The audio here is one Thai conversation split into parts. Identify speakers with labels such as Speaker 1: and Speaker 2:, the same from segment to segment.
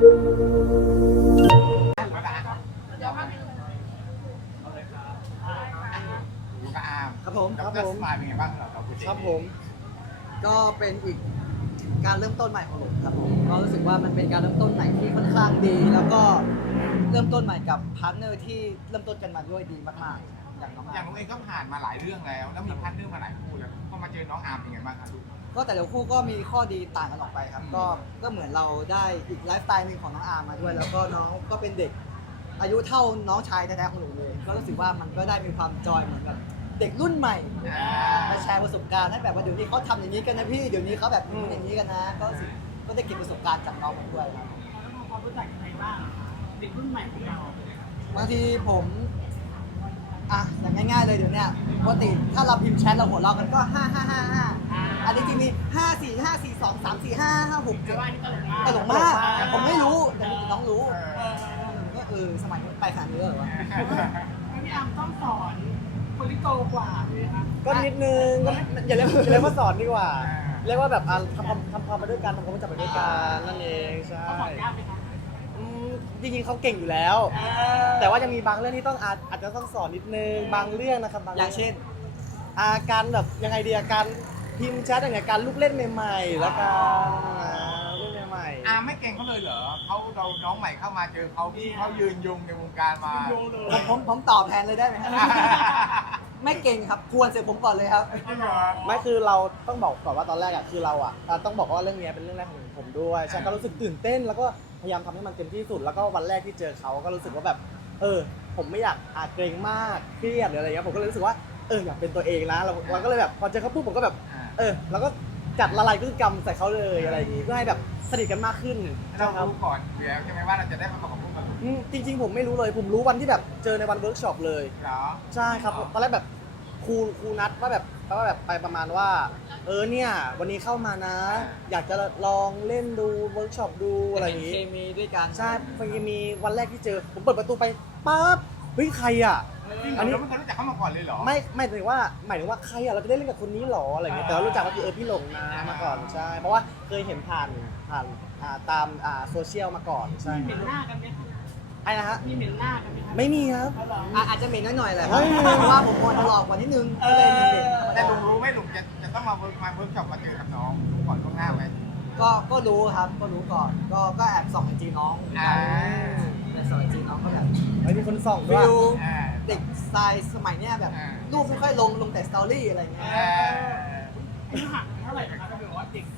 Speaker 1: ครับผม
Speaker 2: ดร.สมายเป็นไงบ้างเราโปรเจกต์
Speaker 1: ครับผมก็เป็นอีกการเริ่มต้นใหม่ของผมครับผมก็รู้สึกว่ามันเป็นการเริ่มต้นใหม่ที่ค่อนข้างดี แล้วก็เริ่มต้นใหม่กับพาร์ทเนอร์ที่เริ่มต้นกันมาด้วยดีมากๆอย่างน้อง
Speaker 2: อ
Speaker 1: อา
Speaker 2: ย่าง
Speaker 1: ร์ม
Speaker 2: น้องเองก็ผ่านมาหลายเรื่องแล้วมีพาร์ทเนอร์มาหลายคู่แล้วพอมาเจอน้องอาร์มเป็นไงบ้างครับลูก
Speaker 1: ก็แต่ละคู่ก็มีข้อดีต่างกันออกไปครับก็เหมือนเราได้อีกไลฟ์สไตล์หนึ่งของน้องอาร์มมาด้วย แล้วก็น้องก็เป็นเด็กอายุเท่าน้องชายแท้ๆของหนูเลยก็รู้สึกว่ามันก็ได้มีความจอยเหมือนแบบเด็กรุ่นใหม่มาแชร์ประสบการณ์ให้แบบว่าเดี๋ยวนี้เขาทำอย่างนี้กันนะพี่เดี๋ยวนี้เขาแบบอย่างนี้กันนะก็ได้เก็บประสบการณ์จากน้องมาด้วยครับ
Speaker 3: แล้วทำความรู้จักยังไงบ้างคะเด็กรุ่นใหม่ของเรา
Speaker 1: บางทีผมอย่างง่ายๆเลยเดี๋ยวเนี้ยปกติถ้าเราพิมพ์แชทเราหัวเราะกันก็5 อันนี้จริงมี5 4 5 4 2 3 4 5 5 6
Speaker 3: แต่ว่าอันนี้
Speaker 1: 7
Speaker 3: ตลกมาก
Speaker 1: ตลกมากผมไม่รู้แต่น้องรู้
Speaker 3: เออ
Speaker 1: ก็สมัยนี้ไปขนาดนี้เลยเหรอวะ
Speaker 3: แล้วพี่อาร์มต้องสอนคนที่โตกว่าใช่ไหมคะ
Speaker 4: ก็นิดนึงก็อย่าเรียกว่าสอนดีกว่า เรียกว่าแบบทำความมาด้วยกันทำความรู้จักไปด้วยกันนั่นเองใช่
Speaker 3: เขาสอนยากไหมคะ
Speaker 4: อืมจริงๆเขาเก่งอยู่แล้ว แต่ว่ายังมีบางเรื่องที่ต้องอาจจะต้องสอนนิดนึงบางเรื่องนะครับบาง
Speaker 1: อ
Speaker 4: เรื่
Speaker 1: ย่างเช่น
Speaker 4: การแบบยังไงดีการพิมพ์แชทอย่างเงี้ยการลูกเล่นใหม่ๆแล้วกันลูกเล่นใหม่
Speaker 2: อาร์มไม่เก่งเขาเลยเหรอเราน้องใหม่เข้ามาเจอเขายืนยงในวงการมา
Speaker 3: โยเลย
Speaker 1: ผมตอบแทนเลยได้ไหมครับไม่เก่งครับควรเสียผมก่อนเลยครับ
Speaker 4: ไม่คือเราต้องบอกก่อนว่าตอนแรกคือเราต้องบอกว่าเรื่องนี้เป็นเรื่องแรกของผมด้วยใช่ก็รู้สึกตื่นเต้นแล้วก็พยายามทำให้มันเต็มที่สุดแล้วก็วันแรกที่เจอเขาก็รู้สึกว่าแบบผมไม่อยากเกรงมากเครียดหรืออะไรเงี้ยผมก็เลยรู้สึกว่าอยากเป็นตัวเองนะเราก็เลยแบบพอเจอเขาปุ๊บผมก็แบบแล้วก็จัดละลายพฤติกรรมใส่เขาเลยอะไรอย่างงี้เพื่อให้แบบสนิทกันมากขึ้น
Speaker 2: เรารู้ก่อนอยู่แล้วใช่ไหมว่าเราจะได้มาประกอบคู่กัน
Speaker 4: จริงๆผมไม่รู้เลยผมรู้วันที่แบบเจอในวันเวิร์กช็อปเลย
Speaker 2: เหรอ
Speaker 4: ใช่ครับตอนแรกแบบครูนัดว่าแบบไปประมาณว่าเนี่ยวันนี้เข้ามานะ อยากจะลองเล่นดูเวิร์กช็อปดูอะไรอย่างงี้
Speaker 1: เคมีด้วยกัน
Speaker 4: ใช่เคมีวันแรกที่เจอผมเปิดประตูไปปั๊บเฮ้ยใครอ่ะ
Speaker 2: อันนี้เราไม่เคยรู้จักเขามาก่อนเลยเหรอ
Speaker 4: ไม่หมายถึงว่าใครอ่ะเราจะได้เล่นกับคนนี้หรออะไรอย่างเงี้ยแต่ว่ารู้จักว่าคือพี่หลงนะมาก่อนใช่เพราะว่าเคยเห็นผ่านตามโซเชียลมาก่อนใช่
Speaker 3: มีเหม็นหน้ากันไหมคะ
Speaker 4: ไอ้นะฮะ
Speaker 3: มีเหม็นหน้ากันไหมคะ
Speaker 4: ไม่มีครับ
Speaker 3: เขาเหรอ
Speaker 1: อาจจะเหม็นหน่อยๆแหละครับเพราะว่าผมคนหลอกกว่านิดนึงก็เลยเหม็นๆ
Speaker 2: แต่ลุงรู้ไหมลุงจะต้องมาเวิร์กช็อปมาเจอกับน้องก่อนล่วงหน้าไหม
Speaker 1: ก็รู้ครับก็รู้ก่อนก็แอบส่องไอจีน้องเหมือนกันแต่ส่องไอจีน้องก็แบบ
Speaker 4: มีคนส่องด้ว
Speaker 1: ฟิ
Speaker 4: ย
Speaker 1: ลเด็กสไตล์สมัยเนี้ยแบบรูปไม่ค่อยลงแต่สตอรี่อะไรเงี้ย
Speaker 3: อายุห่างกันเท่าไหร่นะคะก็คือว่าเด็ก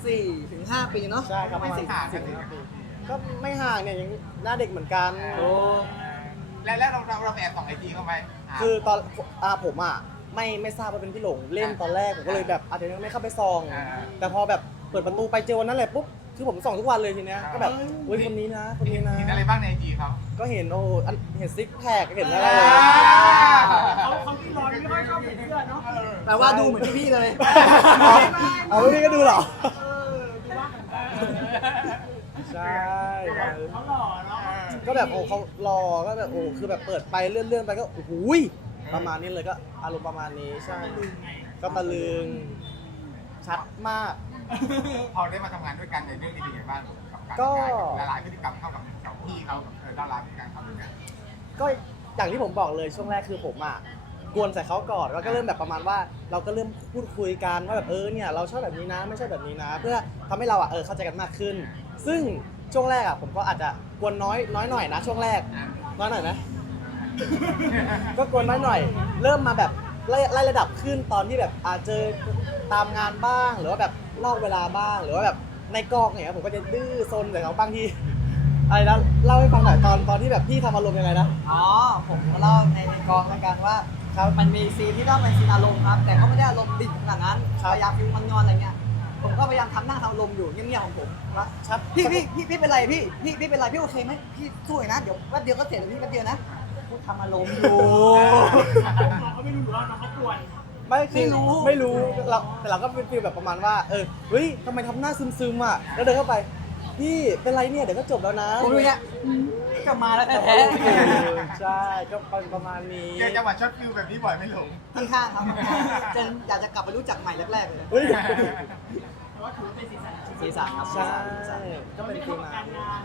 Speaker 1: 4 ถึง 5 ปีเนาะ
Speaker 4: ใช่ครับ
Speaker 1: ไม่
Speaker 4: ประมาณ
Speaker 1: สี่
Speaker 2: ห่างกั
Speaker 1: สิ
Speaker 2: น
Speaker 1: บ
Speaker 2: สิ
Speaker 4: ก็ไม่ห่างเนี่ยยังหน้าเด็กเหมือนกัน
Speaker 2: แล้วเราแอบส่องไอจีเข้าไป
Speaker 4: คือตอนผมไม่ทราบว่าเป็นพี่หลงเล่นตอนแรกผมก็เลยแบบอาจจะยังไม่เข้าไปส่อง แต่พอแบบเปิดประตูไปเจอวันนั้นแหละปุ๊บคือผมส่องทุกวันเลยทีเนี้ยก็แบบอุ้ยคนนี้นะคนนี้นะ
Speaker 2: เห็นอะไรบ้างในไอจีเขา
Speaker 4: ก็เห็นเห็นซิกแพคเห็นอะไร
Speaker 3: เขาที่นอนไม่ค่อยชอบใส่เสื้อเนาะ
Speaker 1: แปลว่าดูเหมือนพี่เลย
Speaker 4: เอาพี่ก็ดูเหรอ
Speaker 3: ดูว่ากันไป
Speaker 4: ใช่
Speaker 3: เขาหล่อเนาะ
Speaker 4: ก็แบบเขารอก็แบบคือแบบเปิดไปเลื่อนไปก็โอ้โหประมาณนี้เลยก็อารมณ์ประมาณนี้ใช่
Speaker 3: ลืมไง
Speaker 4: ก็ตะลึงชัดมาก
Speaker 2: พอได้มาทำงานด้วยกันในเรื่องนี้เป็นไงบ้างกับ
Speaker 4: ก็
Speaker 2: ละลายพฤติกรรมเข้ากับสองพี่เขาดาราในการเข้าด้วยกัน
Speaker 4: ก็อย่างที่ผมบอกเลยช่วงแรกคือผมกวนใส่เขาก่อนแล้วก็เริ่มแบบประมาณว่าเราก็เริ่มพูดคุยกันว่าแบบเนี่ยเราชอบแบบนี้นะไม่ใช่แบบนี้นะ เพื่อทำให้เราเข้าใจกันมากขึ้น ซึ่งช่วงแรกผมก็อาจจะกวนน้อยหน่อยนะช่วงแรกน้อยหน่อยนะ ก็กวนน้อยหน่อยเริ่มมาแบบไล่ระดับขึ้นตอนที่แบบเจอตามงานบ้างหรือว่าแบบนอกเวลาบ้างหรือว่าแบบในกองเนี่ยผมก็จะดื้อซนใส่เขาบางทีอะไรนะเล่าให้ฟังหน่อยตอนที่แบบพี่ทำอารมณ์ยังไงนะ
Speaker 1: อ๋อผมเล่าในกองแล้วกันว่ามันมีซีนที่ต้องเป็นซีนอารมณ์ครับแต่ก็ไม่ได้อารมณ์ดิ่งขนาดนั้นพยายามฟิลมันงอนอะไรเงี้ยผมก็พยายามทำอารมณ์อยู่เงียบๆของผมว่าพี่เป็นไรพี่เป็นไรพี่โอเคไหมพี่สู้นะเดี๋ยวแป๊บเดียวก็เสร็จแล้วพี่แป๊บเดียวนะพูดทำอารมณ์อยู่
Speaker 3: น้องเขาไม่รู้หรือว่าน้องเขาป่วย
Speaker 4: ไม่รู้แต่เราก็เป็นฟีลแบบประมาณว่าเฮ้ยทำไมทำหน้าซึมๆแล้วเดินเข้าไปพี่เป็นไรเนี่ยเดี๋ยวก็จบแล้วนะ
Speaker 1: ผมดูเนี่ยกลับมาแล้วแท้
Speaker 4: ใช่ก็ประมาณนี้
Speaker 2: เจอจังหวะช็อตฟิลแบบนี้บ่อยไม่หลง
Speaker 1: ๆที่ข้างครับจะอยากจะกลับไปรู้จักใหม่แรกๆเลย
Speaker 4: เฮ้ย
Speaker 3: แต่ว่าถือว่าเป็นสีสัน
Speaker 1: สีสันครับ
Speaker 4: ใช่ก็เป็นฟีล
Speaker 3: กา
Speaker 4: นั้น
Speaker 3: รงาน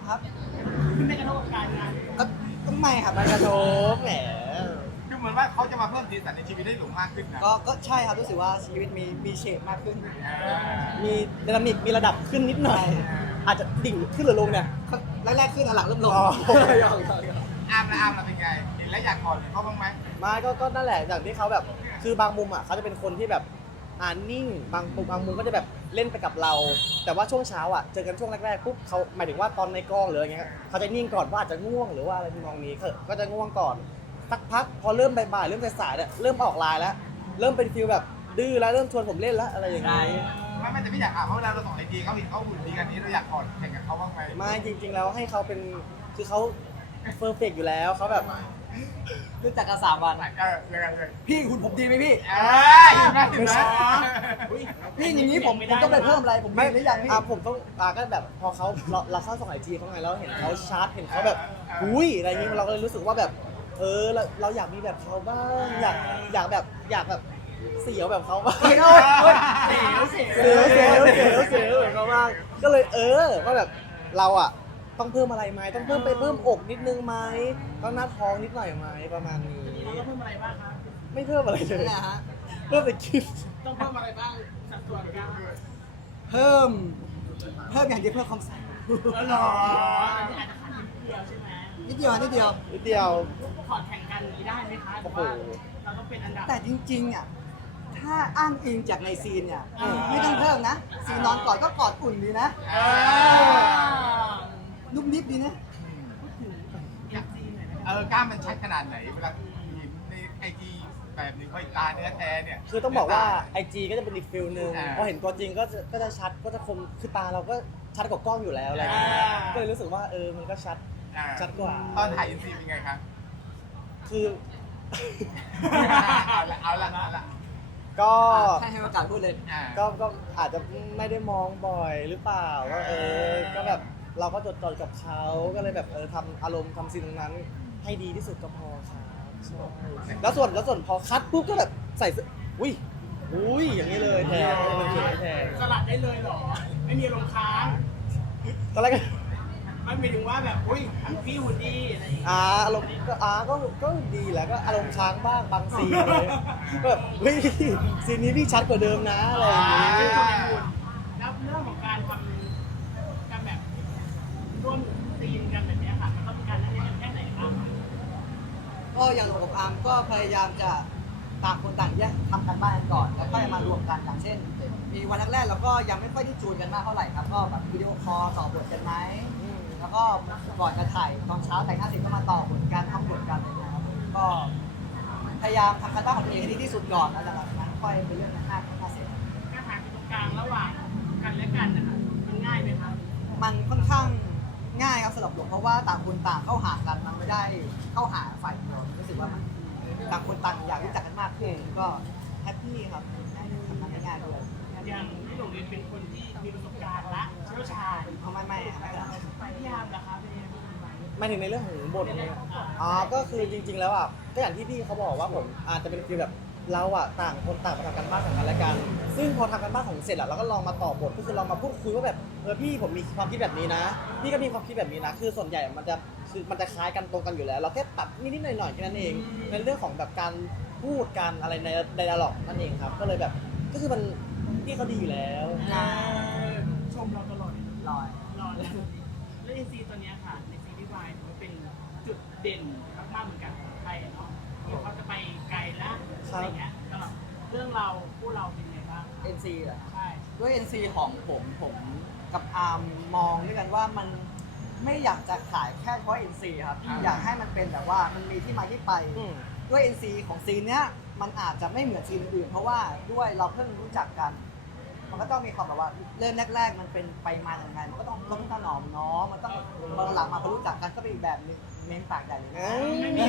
Speaker 1: ครับ
Speaker 3: ไม่กระทบกับการงาน
Speaker 1: ก็ไม่ครับ
Speaker 4: มันกระทบแหม
Speaker 2: คือเหมือนว่าเขาจะมาเพิ่มสีสันในชีวิตได้หลงมากขึ้นนะ
Speaker 1: ก็ใช่ครับรู้สึกว่าชีวิตมีเชฟมากขึ้น
Speaker 4: มีดินามิกมีระดับขึ้นนิดหน่อย อาจจะดิ่งขึ้นหรือลงเนี่ย
Speaker 1: แรกๆขึ้นหลังๆเริ่มลง
Speaker 4: อ๋อ
Speaker 2: อาร์มเราเป็นไงเห็นแล้วอยากกอดเขาบ้างไหม
Speaker 4: มาก็นั่นแหละอย่างที่เขาแบบคือบางมุมอ่ะเขาจะเป็นคนที่แบบนิ่งบางมุมก็จะแบบเล่นไปกับเรา แต่ว่าช่วงเช้าอ่ะเจอกันช่วงแรกๆปุ๊บเขาหมายถึงว่าตอนในกองหรืออะไรเงี้ยเขาจะนิ่งก่อนว่าอาจจะง่วงหรือว่าอะไรทำนองนี้ก็จะง่วงก่อนสักพักพอเริ่มบ่ายๆเริ่มสายๆเนี่ยเริ่มออกไลน์แล้วเริ่มเป็นฟีลแบบดื้อแล้วเริ่มชวนผมเล่นแล้วอะไรอย่างนี้
Speaker 2: ไม่แต่ไม่อยากถามเพราะเวลาเราส่งไอจีเขาเห็นเขาหุ่นดีกันนี้เราอยากกอดแข่งกับเขาบ้างไหม
Speaker 4: ไม่จริง ๆ แล้วให้เขาเป็นคือเขาเฟอร์เฟกอยู่แล้วเขาแบบ
Speaker 1: รู้จักกัน3 วัน
Speaker 2: เลย
Speaker 1: พี่หุ่นผมดีไหมพี่
Speaker 2: เห็นไหม
Speaker 1: พี่อย่างนี้ผมต้องไปเพิ่มอะไรผมไม่หรือยังพี่
Speaker 4: ผมต้องก็แบบพอเขาเราเข้าส่องไอจีเขาไงแล้วเห็นเขาชาร์จเห็นเขาแบบอุ้ยอะไรอย่างนี้เราก็เลยรู้สึกว่าแบบเราอยากมีแบบเขาบ้างอยากแบบเสียวแบบเขาบ้าง เสียวแบบเขาบ้างก็เลยว่าแบบเราอ่ะต้องเพิ่มอะไรไหมต้องเพิ่มอกนิดนึงไหมต้องหน้าท้องนิดหน่อยไหมประมาณนี้
Speaker 3: เราต้องเพิ่มอะไรบ้างครับ
Speaker 4: ไม่เพิ่มอะไรเลย
Speaker 1: นี่ฮะ
Speaker 4: เพิ่มแต่กิฟต์
Speaker 3: ต้องเพิ่มอะไรบ้างสัดส่วนกัน
Speaker 1: เพิ่มอย่างเดียวเพิ่มความใส
Speaker 3: หรออันนี้อาจจะขาดนิดเดียวใช่ไหม
Speaker 1: นิดเดียว
Speaker 4: นิดเดียว
Speaker 3: ถอดแข่งกันนี้ได้ไหมคะหรือว่าเราต้องเป็นอันดับ
Speaker 1: แต่จริงๆอ่ะถ้าอ้างอิงจากในซีนเนี่ย
Speaker 3: อ่า
Speaker 1: ไม่ต้องเพิ่มนะซีนนอนกอดก็กอดอุ่นดีนะนุ่มนิดดีนะ
Speaker 3: อยากซีนหน่อยนะครับ
Speaker 2: กล้ามมันชัดขนาดไหนเวลาเห็นในไอจีแบบนี้เขาอีกตาเนื้อแท้เนี่ย
Speaker 4: คือต้องบอกว่า IG ก็จะเป็นอีกฟิลนึง
Speaker 2: อ่า
Speaker 4: พอเห็นตัวจริงก็จะชัดก็จะคมคือตาเราก็ชัดกว่ากล้องอยู่แล้วอะไรอย่างเงี้ย
Speaker 3: อ่า
Speaker 4: ก็เลยรู้สึกว่ามันก็ชัดกว่า
Speaker 2: ตอนถ่ายอินซีเป็นไงครับ
Speaker 4: คือ
Speaker 2: เอาละ
Speaker 4: ก็
Speaker 1: ให้โอกาสพูดเลย
Speaker 4: ก็อาจจะไม่ได้มองบ่อยหรือเปล่าว่าก็แบบเราก็จดจ่อกับเขาก็เลยแบบทำอารมณ์ทำซีนตรงนั้นให้ดีที่สุดก็พอครับใช่แล้วส่วนพอคัดปุ๊บก็แบบใส่เสื้ออุ้ยอย่างนี้เลยแทนเป็นเขียนแทน
Speaker 3: สลัดได้เลยเหรอ ไม่มีลมณ์ค้าง
Speaker 4: ตอนแรกก็
Speaker 3: มันหมายถึงว่าแบบอุ้ยพี่หุ่นดีอะไรอย่างเงี้ย
Speaker 4: อารมณ์ก็ดีแหละก็อารมณ์ค้างบ้างบางซีนเลยก็แบบเฮ้ยซีนนี้พี่ชัดกว่าเดิมนะอะไรอย่างนี้
Speaker 3: แล้วเรื่องของการทำการแบบร่วมตีนกันแบบเนี้ยค่ะมันต้องมีการเล่นกันแค่ไหนบ้าง
Speaker 1: ก็อย่างผมกับอาร์มก็พยายามจะต่างคนต่างแยกทำกันบ้านกันก่อน แล้วก็มารวมกันอย่างเช่น มีวันแรกๆเราก็ยังไม่ค่อยได้จูนกันมากเท่าไหร่ครับก็แบบวิดีโอคอลต่อบทกันไหมแล้วก็ก่อนจะถ่ายตอนเช้าแต่งหน้าเสร็จก็มาต่อบทกันทำบทกันอะไรอย่างเงี้ยครับก็พยายามทำกันบ้านของตัวเองให้ดีที่สุดก่อนแล้วหลังจากนั้นค่อยเป็นเรื่องหน้าเสร็จ
Speaker 3: การหาจุดตรงกลางระหว่างกันและกันนะคะมันง่ายไหมคะ
Speaker 1: มันค่อนข้างง่ายครับสำหรับผมเพราะว่าต่างคนต่างเข้าหากันมันไม่ได้เข้าหาฝ่ายเดียวรู้สึกว่ามันต่างคนต่างอยากรู้จักกันมากขึ้นก็แฮปปี้ครับทำงานง่ายๆด้วย
Speaker 3: อย่างที่โรงเรียนเป็นคนที่มีประสบการณ์และเชี่ยวชาญ
Speaker 1: เขาไม่ขนาดนั้น
Speaker 3: พี่ยามนะคะเป็นยังไงบ้างไหม
Speaker 4: ไม่ถึงในเรื่องของบทเนี่ยก็คือจริงๆแล้วก็อย่างที่พี่เขาบอกว่าผมอาจจะเป็นฟีลแบบเราต่างคนต่างมาทำกันบ้านของกันและกัน ซึ่งพอทำกันบ้านของเสร็จเราก็ลองมาต่อบทก็คือลองมาพูดคุยว่าแบบพี่ผมมีความคิดแบบนี้นะพี่ก็มีความคิดแบบนี้นะคือส่วนใหญ่มันจะคล้ายกันตรงกันอยู่แล้ว เราแค่ปรับนิดๆหน่อยๆแค่นั้นเองในเรื่องของแบบการพูดการอะไรในไดอะล็อกนั่นเองครับก็เลยแบบก็คือมันพี่เขาดีอยู่แล้ว
Speaker 3: ชมเราตลอด
Speaker 1: ลอย
Speaker 3: รอแล้วแล้วเอ็นซีตัวเนี้ยค่ะในซีรีส์วายถือว่าเป็นจุดเด่นมากๆเหมือนกันของไทยเนาะที่เขาจะไปไกลแล้วอะไรเงี้ยสำหรับเรื่องเราคู่เราเป็นไงบ้าง
Speaker 1: NC เหรอ
Speaker 3: ใช่
Speaker 1: ด้วย NC ของผมกับอาร์มมองด้วยกันว่ามันไม่อยากจะขายแค่เฉพาะ NC ครับอยากให้มันเป็นแบบว่ามันมีที่มาที่ไป ด้วย NC ของซีนเนี้ยมันอาจจะไม่เหมือนซีนอื่นเพราะว่าด้วยเราเพิ่งรู้จักกัน มันก็ต้องมีความแบบว่าเริ่มแรก ๆ มันเป็นไปมาอย่างไงมันก็ต้องถนอมเนาะมันต้องพอหลังมาพอรู้จักกันก็เป็นอีกแบบนึงเม้นปากใหญ่เลยนะ
Speaker 3: ไม่มี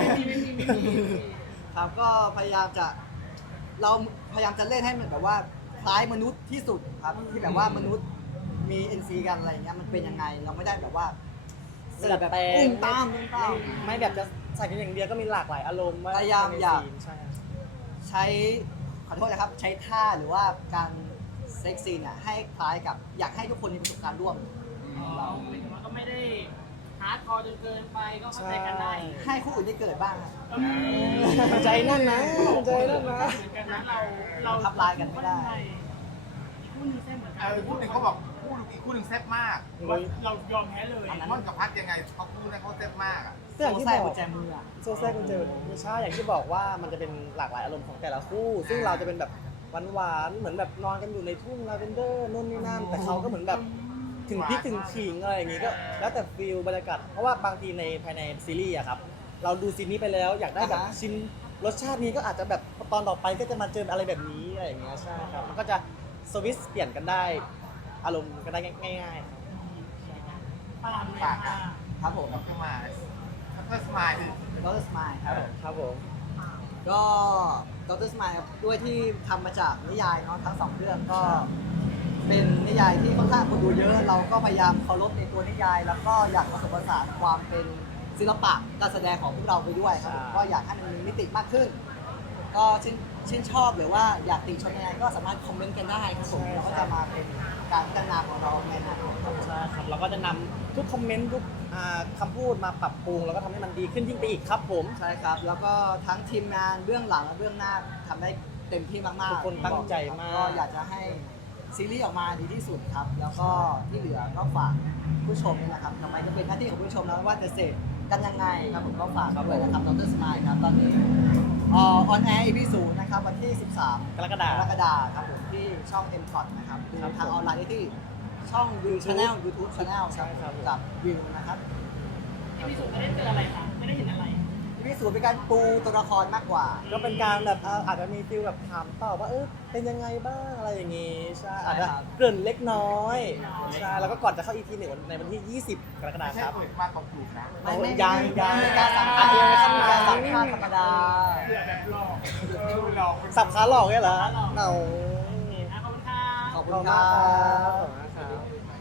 Speaker 1: ครับก็พยายามจะเราพยายามจะเล่นให้มันแบบว่าคล้ายมนุษย์ที่สุดครับที่แบบว่ามนุษย์มี NC กันอะไรอย่างเงี้ยมันเป็นยังไงเราไม่ได้แบบว่า
Speaker 4: แบบแปลง
Speaker 1: ตุ้มตาม
Speaker 4: ไม่แบบจะใส่กันอย่างเดียวก็มีหลากหลายอารมณ์
Speaker 1: พยายามอยาก
Speaker 4: ใช่
Speaker 1: ใช้ขอโทษนะครับใช้ท่าหรือว่าการเซ็กซีนเนี่ยให้คล้ายกับอยากให้ทุกคนมีประสบการณ์ร่วม
Speaker 3: เราหมายถึงว่าก็ไม่ได้จนเกินไปก็เข้าใจกันได้
Speaker 1: ให้คู่อื่นได้เกิดบ้างครับ
Speaker 4: ใจนั่นนะใจนั่นนะ
Speaker 3: เหมือนกันนะเรา
Speaker 1: ทับลายกันไม่ได้
Speaker 3: อีกคู่หนึงเส้นเหมือนกั
Speaker 2: คู่หนึ่งเขาบอกอีกคู่หนึ่งแซ่บมาก
Speaker 3: ว่าเรายอมแพ้เลย
Speaker 2: ม่อนกับพัดยังไงเขาคู่นั้นเขาแซ่บมากอ่ะ
Speaker 4: ก็อย่างที่
Speaker 1: ใส่
Speaker 4: บ
Speaker 1: กุ
Speaker 4: อก
Speaker 1: ญแจมืออะ
Speaker 4: โซแซกุญแจไม่ใช่อย่างที่บอกว่ามันจะเป็นหลากหลายอารมณ์ของแต่ละคู่ ซึ่งเราจะเป็นแบบหวานๆเหมือนแบบนอนกันอยู่ในทุ่งลาเวนเดอร์นู่นนี่นั่นแต่เขาก็เหมือนแบบถึงพริกถึงขิงอะไรอย่างงี้ก็แล้วแต่ฟีลบรรยากาศเพราะว่าบางทีในภายในซีรีส์อะครับเราดูซีนนี้ไปแล้วอยากได้แบบชิ้นรสชาตินี้ก็อาจจะแบบตอนต่อไปก็จะมาเจออะไรแบบนี้อะไรอย่างเงี้ยใช่ครับมันก็จะสวิตช์เปลี่ยนกันได้อารมณ์กันได้ง่ายๆครับ
Speaker 3: ปามเลยค่ะ
Speaker 1: ครับผม
Speaker 2: ดร. มายดร. สมายดิ
Speaker 1: ดรสมายครับผม
Speaker 4: ครับผม
Speaker 1: ก็ดรสมายด้วยที่ทำมาจากนิยายเนาะทั้งสองเรื่องก็เป็นนิยายที่ค่อนข้างคนดูเยอะ เราก็พยายามเคารพในตัวนิยาย แล้วก็อยากผสมผสานความเป็นศิลปะการแสดงของพวกเราไปด้วยครับผมก็อยากให้มันมีมิติมากขึ้น ก็ชื่นชอบหรือว่าอยากติชมยังไงก็สามารถคอมเมนต์กันได้ครับผมแล้วก็จะมาเป็นการพัฒนาของเราในอนาคตครับผม
Speaker 4: ใช่ครับเราก็จะนำทุกคอมเมนต์ทุกคำพูดมาปรับปรุงแล้วก็ทำให้มันดีขึ้นยิ่งไปอีกครับผม
Speaker 1: ใช่ครับ แล้วก็ทั้งทีมงานเบื้องหลังและเบื้องหน้าทำได้เต็มที่มากๆ
Speaker 4: ทุกคนตั้งใจมาก
Speaker 1: ก็อยากจะให้ซีรีส์ออกมาดีที่สุดครับ แล้วก็ที่เหลือก็ฝากผู้ชมนี่นะครับทำไมก็เป็นหน้าที่ของผู้ชมแล้วว่าจะเสพกันยังไงครับผมก็ฝากด้วยนะครับดรสมายครับตอนนี้ออนแอร์ EP 0นะครับวันที่ 13
Speaker 4: กรกฎาค
Speaker 1: ก
Speaker 4: ม
Speaker 1: รกฎาคมครับผมที่ช่อง m c o t นะครับดู
Speaker 4: ครับ
Speaker 1: ทางออนไลน์ได้ที่ช่อง YouTube Channel
Speaker 4: ใช่ครับ
Speaker 1: กับวิวนะครับ
Speaker 3: ที่พิสูจน์ไม่ได้เจออะไรค่ะไม่ได้เห็นอะไร
Speaker 1: EP 0เป็นการปูตัวละครมากกว่า
Speaker 4: ก็เป็นการแบบอาจจะมีฟิลแบบถามตอบว่าเป็นยังไงบ้างอะไรอย่างงี้ใช่อาจจะ
Speaker 1: ครับ
Speaker 4: เกริ่นเล็กน้อยใช่แล้วก็ก่อนจะเข้า EP 1ในวันที่ 20 กรกฎา
Speaker 2: ไม่
Speaker 4: คม
Speaker 2: ใช่
Speaker 4: ครับ
Speaker 2: เปิดมาตบจูบนะ
Speaker 1: ไม่
Speaker 4: ยังยัง
Speaker 1: ไม่การสัมภาษณ์
Speaker 4: ยังไม่เข้ามา
Speaker 1: การสัมภาษณ์ธรรมดา
Speaker 3: เผื่อแบบหลอก
Speaker 2: หลอก
Speaker 4: สับขาหลอกเนี่ยเหรอ
Speaker 3: สับขาหลอก
Speaker 4: เนา
Speaker 3: ขอบคุณค่ะ
Speaker 1: ขอบ
Speaker 4: ข
Speaker 1: คุ
Speaker 4: อบ
Speaker 1: ณ
Speaker 4: คุณ
Speaker 1: ค
Speaker 4: มาก
Speaker 1: รั
Speaker 4: ครับ บขอบคุณมากครับ